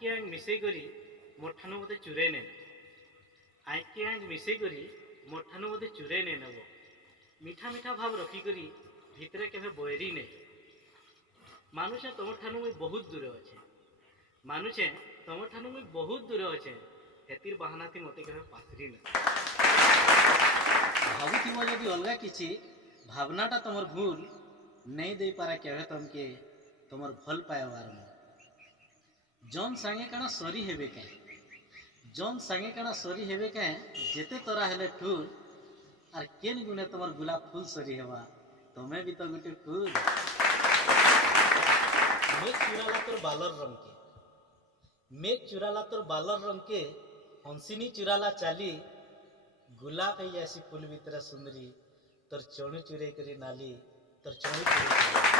आँखि आँख मिसई करी मोर ठानु मते चुरे ने आँखि आँख मिसई करी मोर ठानु मते चुरे ने नब मीठा मीठा भाव रखिकरी भितरे केवे बोरी ने मानुषे तुम ठानु मुई बहुत दूर अच्छे मानुषे तुम ठानु मुई बहुत दूर अच्छे हेतिर बहाना थी मते केवे पासरी ने भावुथिब जदि अलगा किछि भावनाटा तुमर भूल नहीं दे पारा केवे तुमके तुमर भल पाएबार मन जन सांगे काना सरी हेबे के जन सांगे काना सरी हेबे के जेते तोरा हेले ठूर आर केन गुने तुमर गुलाब फूल सरी हेबा तुम्हें भी तो गुटे फूल मेघ चुराला तोर बालर रंग के मेघ चुराला तोर बालर रंग के हंसिनी चुराला चाली गुलाब है ऐसी फूल भीतर सुंदरी तोर चोणी चुरे करी नाली तोर चोणी